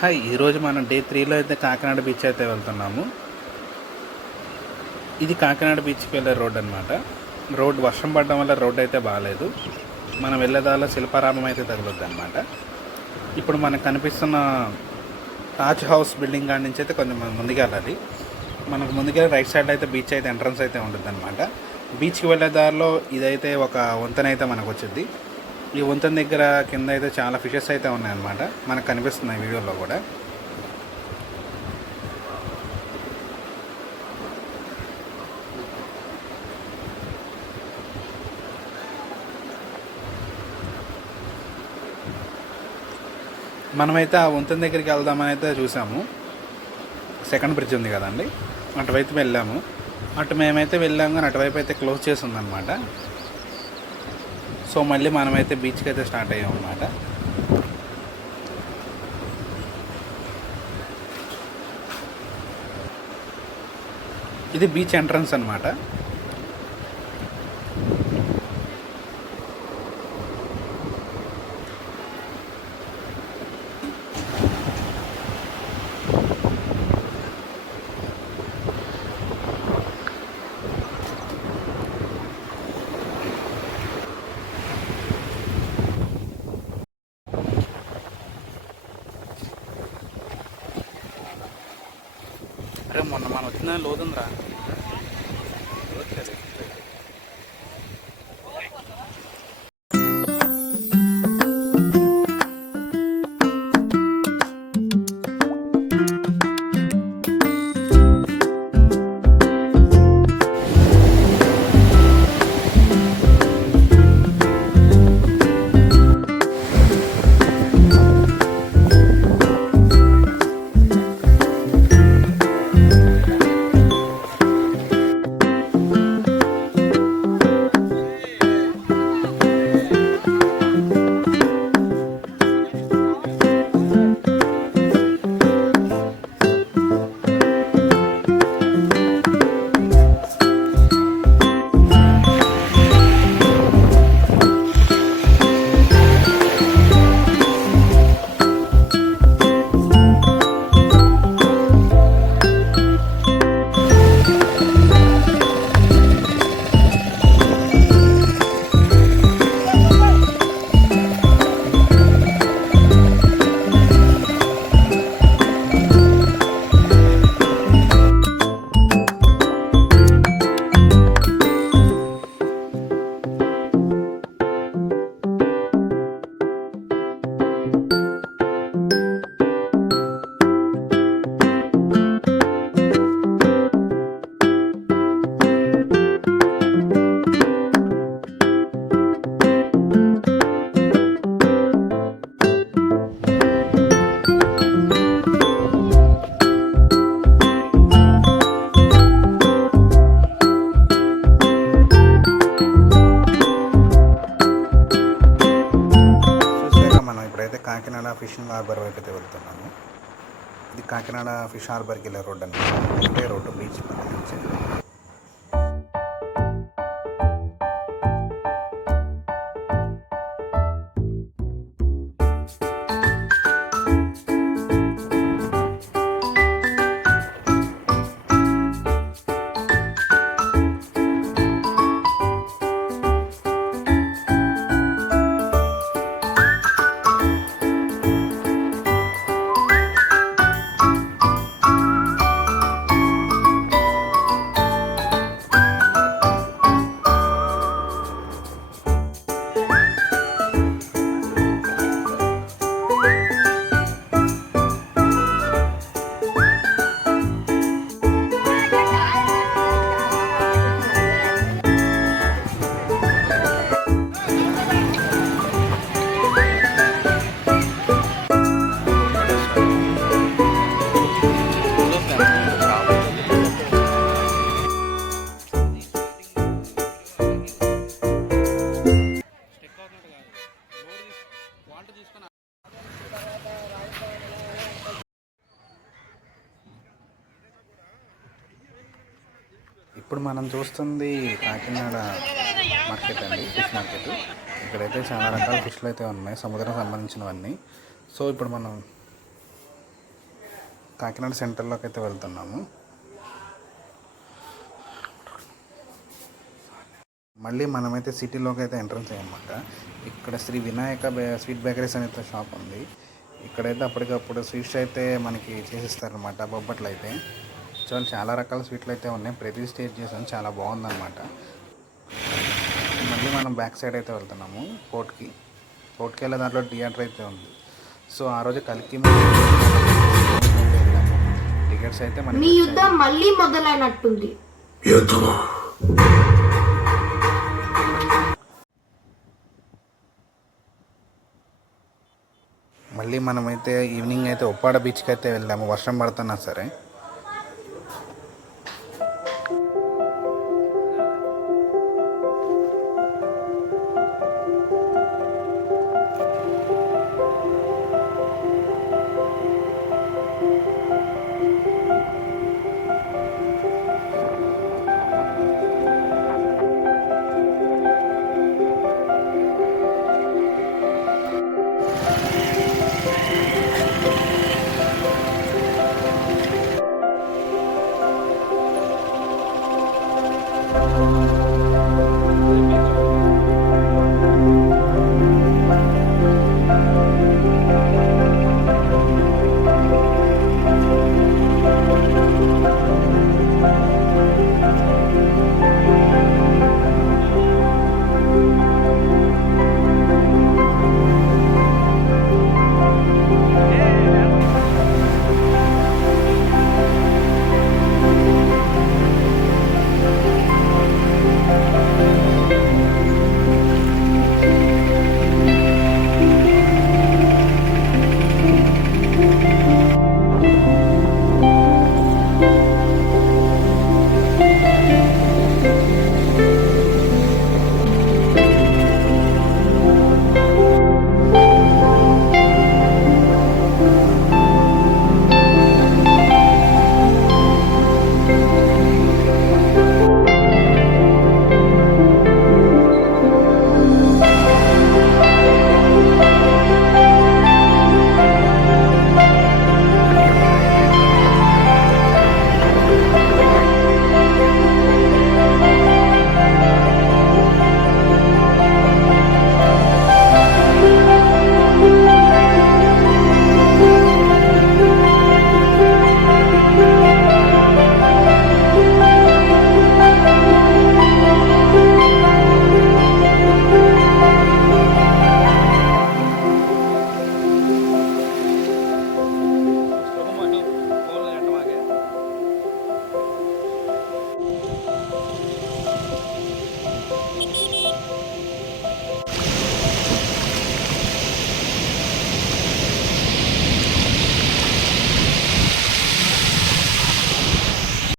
Hi, ఈరోజు మనం day 3లో అయితే కాకినాడ బీచ్ అయితే వెళ్తున్నాము. ఇది కాకినాడ బీచ్కి వెళ్ళే రోడ్ అనమాట. రోడ్ వర్షం పడడం వల్ల రోడ్ అయితే బాగాలేదు. మనం వెళ్ళేదాలో శిల్పారామం అయితే తగులుద్ది అనమాట. ఇప్పుడు మనకు కనిపిస్తున్న తాజ్ హౌస్ బిల్డింగ్ కాడి నుంచి అయితే కొంచెం ముందుకు వెళ్ళాలి. మనకు ముందుకెళ్ళి రైట్ సైడ్ అయితే బీచ్ అయితే ఎంట్రన్స్ అయితే ఉంటుంది అనమాట. బీచ్కి వెళ్ళే దారిలో ఇదైతే ఒక వంతెన అయితే మనకు వచ్చింది. ఈ వంతెన దగ్గర కింద అయితే చాలా ఫిషెస్ అయితే ఉన్నాయన్నమాట. మనకు కనిపిస్తున్నాయి వీడియోలో కూడా. మనమైతే ఆ వంతెన దగ్గరికి వెళ్దామని అయితే చూసాము. సెకండ్ బ్రిడ్జ్ ఉంది కదండి, అటువైపు వెళ్ళాము. అటు మేమైతే వెళ్ళాము కానీ అటువైపు అయితే క్లోజ్ చేసి ఉందన్నమాట. సో మళ్ళీ మనమైతే బీచ్కి అయితే స్టార్ట్ అయ్యాం అన్నమాట. ఇది బీచ్ ఎంట్రన్స్ అనమాట. అరే మొన్న మనం వచ్చిన లోతుందిరా. కాకినాడ ఫిషింగ్ హార్బర్ వైపు అయితే వెళ్తున్నాము. ఇది కాకినాడ ఫిష్ హార్బర్కి వెళ్ళే రోడ్ అనమాట. ఒకటే రోడ్డు బీచ్ పక్క నుంచి. ఇప్పుడు మనం చూస్తుంది కాకినాడ మార్కెట్ అండి, ఫిష్ మార్కెట్. ఇక్కడైతే చాలా రకాల ఫిష్లు అయితే ఉన్నాయి, సముద్రం సంబంధించినవన్నీ. సో ఇప్పుడు మనం కాకినాడ సెంటర్లోకి అయితే వెళ్తున్నాము. మళ్ళీ మనమైతే సిటీలోకి అయితే ఎంట్రన్స్ అయ్యామన్నమాట. ఇక్కడ శ్రీ వినాయక స్వీట్ బేకరీస్ అనేది షాప్ ఉంది. ఇక్కడైతే అప్పటికప్పుడు స్వీట్స్ అయితే మనకి చేసిస్తారనమాట. బొబ్బట్లు అయితే చాలా రకాల స్వీట్లు అయితే ఉన్నాయి. ప్రతి స్టేజ్ చేసాను, చాలా బాగుందన్నమాట. మళ్ళీ మనం బ్యాక్ సైడ్ అయితే వెళ్తున్నాము. కోర్ట్కి వెళ్ళే దాంట్లో థియేటర్ అయితే ఉంది. సో ఆ రోజు కలికి టికెట్స్ అయితే మీ యుద్ధం మళ్ళీ మొదలైనట్టుంది. మళ్ళీ మనమైతే ఈవినింగ్ అయితే ఉప్పాడ బీచ్కి అయితే వెళ్ళాము, వర్షం పడుతున్నా సరే.